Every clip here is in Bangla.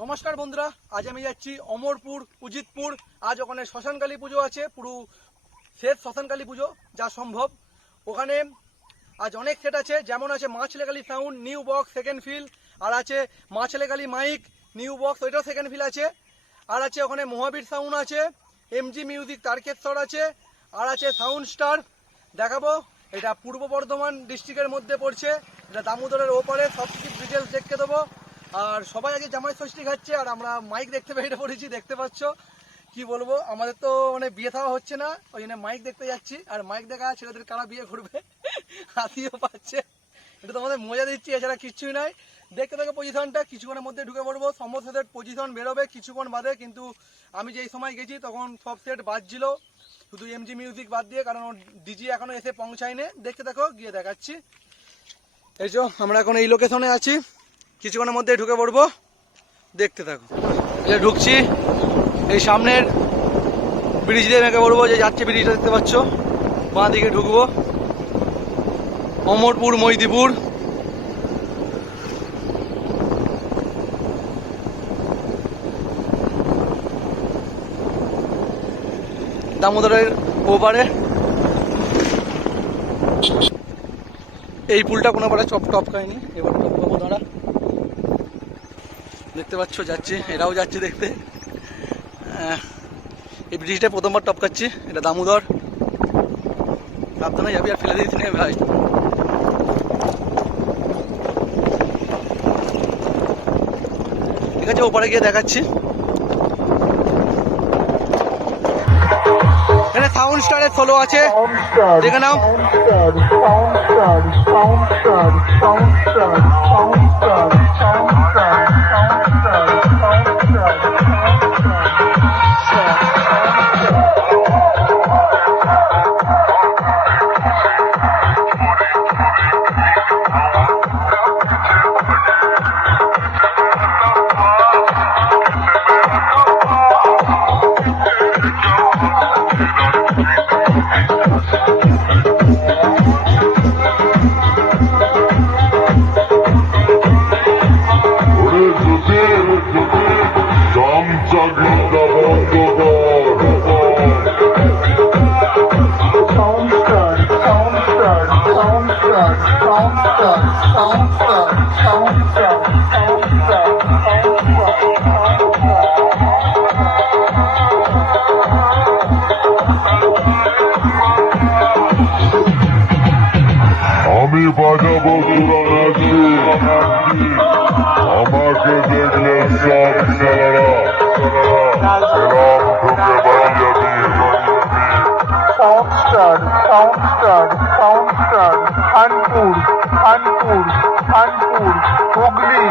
নমস্কার বন্ধুরা, আজ আমি যাচ্ছি অমরপুর, উজিতপুর। আজ ওখানে শ্মশানকালী পুজো আছে, পুরো শেষ শ্মশানকালী পুজো, যা সম্ভব। ওখানে আজ অনেক সেট আছে, যেমন আছে মা ছেলেকালী sound new box second feel আর আছে মা ছেলেকালী মাইক নিউ বক্স ওইটাও সেকেন্ড ফিল আছে। আর আছে ওখানে মহাবীর সাউন্ড আছে এমজি মিউজিক তারকেশ্বর আছে, আর আছে সাউন্ড স্টার দেখাবো, এটা পূর্ব বর্ধমান ডিস্ট্রিক্টের মধ্যে পড়ছে, এটা দামোদরের ওপারে সব কিছু ডিটেলস দেখতে দেবো। আর সবাই আগে জামাই ষষ্ঠী খাচ্ছে, আর আমরা মাইক দেখতে বেরিয়ে পড়েছি, দেখতে পাচ্ছ? কি বলব? আমাদের তো মানে বিয়ে থাওয়া হচ্ছে না, ওই জন্য মাইক দেখতে যাচ্ছি, আর মাইক দেখা ছেলেদের কারা বিয়ে করবে হাসিও পাচ্ছে। এটা তোমাদের মজা দিচ্ছি, এছাড়া কিচ্ছুই নাই। দেখতে থাকো পজিশনটা কিছুক্ষণের মধ্যে ঢুকে পড়ব, সমস্ত সেট পজিশন বেরোবে, কিছুক্ষণ বাদে কিন্তু আমি যেই সময় গেছি তখন সব সেট বাজছিল। শুধু এমজি মিউজিক বাদ দিয়ে, কারণ ডিজি এখনও এসে পৌঁছায়নি। দেখতে থাকো, গিয়ে দেখাচ্ছি। এই আমরা এখন এই লোকেশনে আছি। কিছুক্ষণের মধ্যে ঢুকে পড়ব। দেখতে থাকো। যে ঢুকছি, এই সামনের ব্রিজ দিয়ে মেকে পড়ব, যে যাচ্ছে ব্রিজটা দেখতে পাচ্ছ। বাঁ দিকে ঢুকবো। অমরপুর, মৈদিপুর। দামোদরের ওপারে। এই পুলটা কোনো পারে চপ টপ খায়নি, এবার দেখতে পাচ্ছ, যাচ্ছে, এরাও যাচ্ছে দেখতে। এই ব্রিজটা প্রথমবার টপকাচ্ছি এটা দামোদর। সাবধানে যাবি আর ফেলে দিয়েছি ভাই ঠিক আছে, ওপারে গিয়ে দেখাচ্ছি। এখানে সাউন্ড স্টারের সোলো আছে। দেখে নাও। ওরে আমি বাজাবো নাচবি আমাকে দেখলে সব ছেলেরা এরম ঢুকে বাড়ি যাবি Soundstar, Soundstar, Soundstar, Kanpur, Kanpur, Kanpur, Hooghly,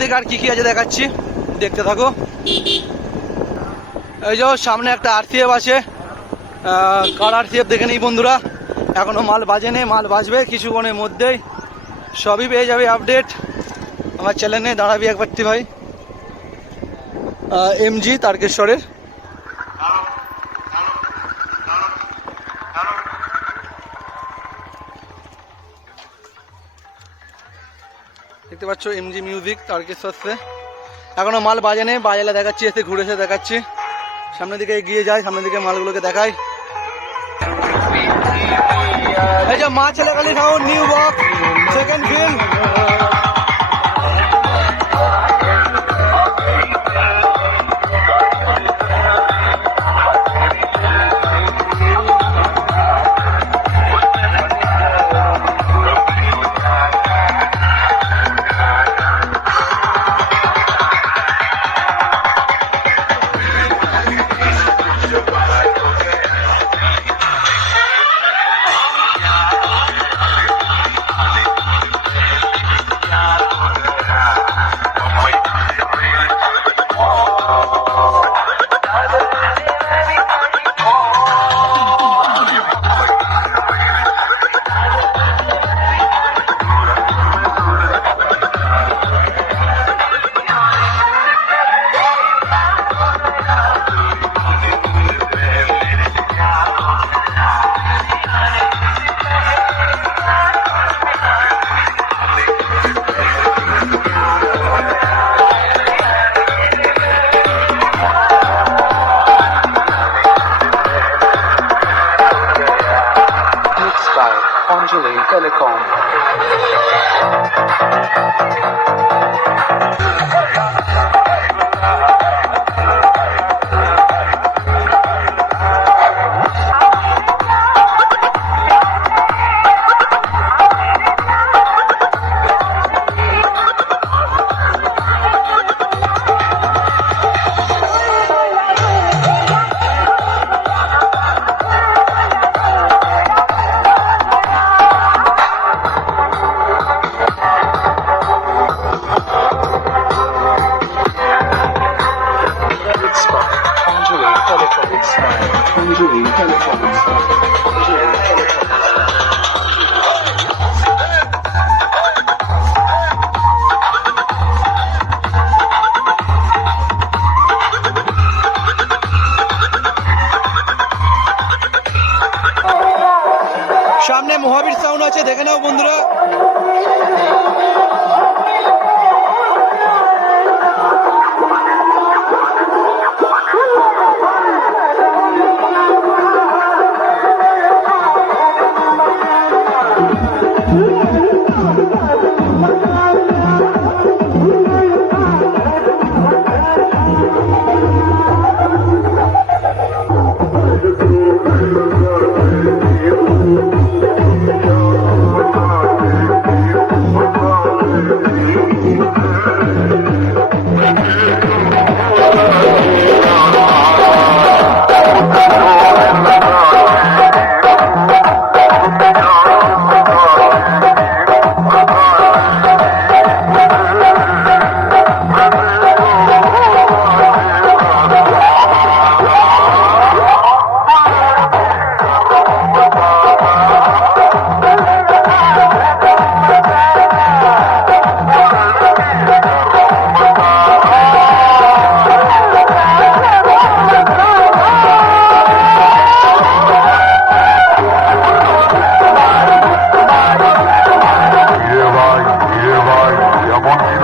দিকে আর কি কি আছে দেখাচ্ছি? দেখতে থাকো। এই যে সামনে একটা আরসিএফ আছে। কার আরসিএফ দেখে নিই বন্ধুরা? এখনও মাল বাজে নেই মাল বাজবে কিছুক্ষণের মধ্যেই। সবই পেয়ে যাবে আপডেট আমার চ্যানেলে দাঁড়াবি একবার তুই ভাই এমজি তারকেশ্বরের। দেখতে পাচ্ছ এম জি মিউজিক তারকেশ্বরসে এখনও মাল বাজে নেই বাজালে দেখাচ্ছি, এসে ঘুরে এসে দেখাচ্ছি। সামনের দিকে এগিয়ে যায় সামনের দিকে মালগুলোকে দেখাই। এই যে মা ছেলেকালী sound new box second film telephone style. Usually telephone style. Here telephone সামনে মহাবীর সাউন্ড আছে দেখে নাও বন্ধুরা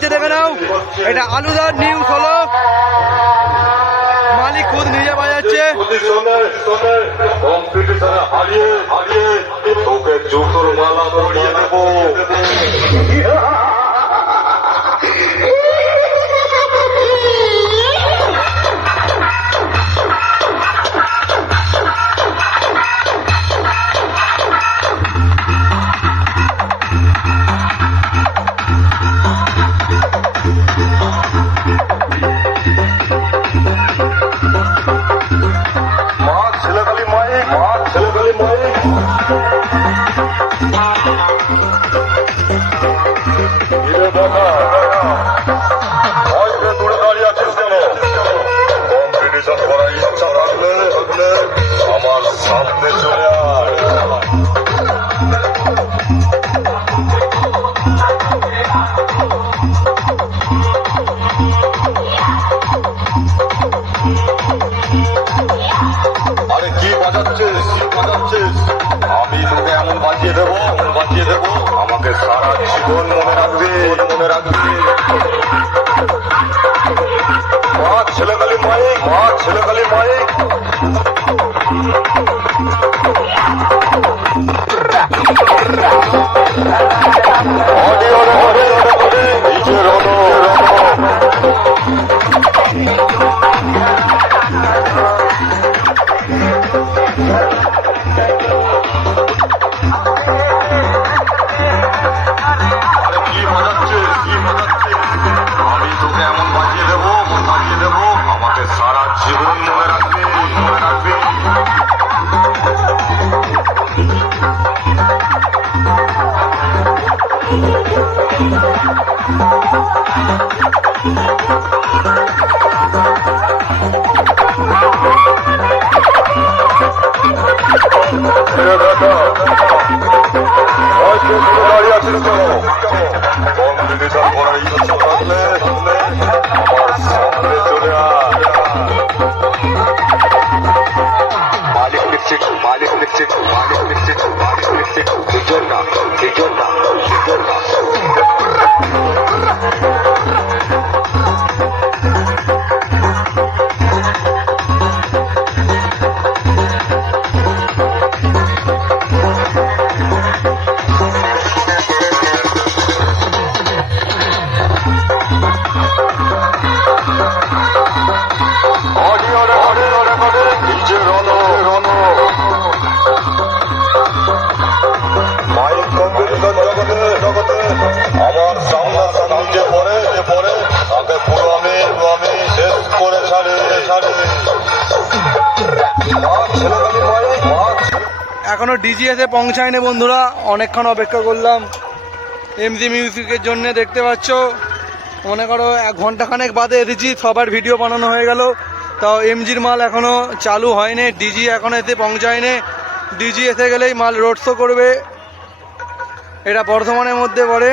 বাজছে দেখে নাও। এটা আলুদার নিউজ হলো মালিক খুদ নিজে বাজাচ্ছে। হারিয়ে হারিয়ে তোকে জুতোর মালা দেবো। মা ছেলেকালী মায়ের আমি তোকে এমন বাজিয়ে দেবো বাজিয়ে দেবো Go. এখনও ডিজি এসে পৌঁছায়নি বন্ধুরা। অনেকক্ষণ অপেক্ষা করলাম। এমজি মিউজিকের জন্য দেখতে পাচ্ছ। মনে করো এক ঘন্টাখানেক বাদে এসেছি, সবার ভিডিও বানানো হয়ে গেল। তাও এমজির মাল এখনও চালু হয়নি। ডিজি এখনও এসে পৌঁছায়নি। ডিজি এসে গেলেই মাল রোড শো করবে। এটা বর্ধমানের মধ্যে পড়ে।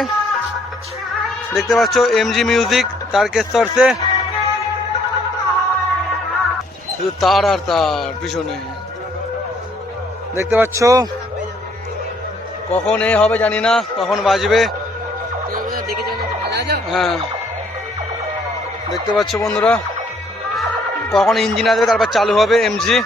দেখতে পাচ্ছ এমজি মিউজিক তারকেশ্বরসে শুধু তার আর তার, পিছনে। দেখতে পাচ্ছ? কখন এ হবে জানি না, কখন বাজবে। হ্যাঁ। দেখতে পাচ্ছ বন্ধুরা, কখন ইঞ্জিন আসবে, তারপর চালু হবে এমজি